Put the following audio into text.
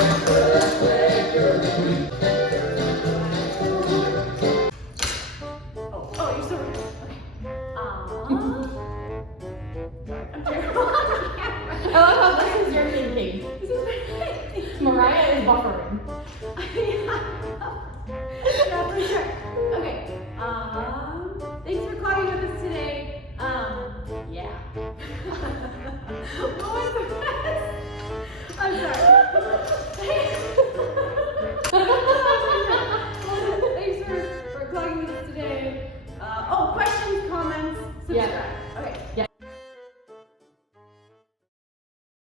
Oh, you're still recording. Okay. I'm terrible. I love how this is your thinking. This is my thinking. Mariah is buffering. Yeah, for sure. Okay. Thanks for clogging with us today. Yeah. What was the best? I'm sorry. Thanks for clogging with us today. Questions, comments, subscribe. Yeah. Okay. Yeah.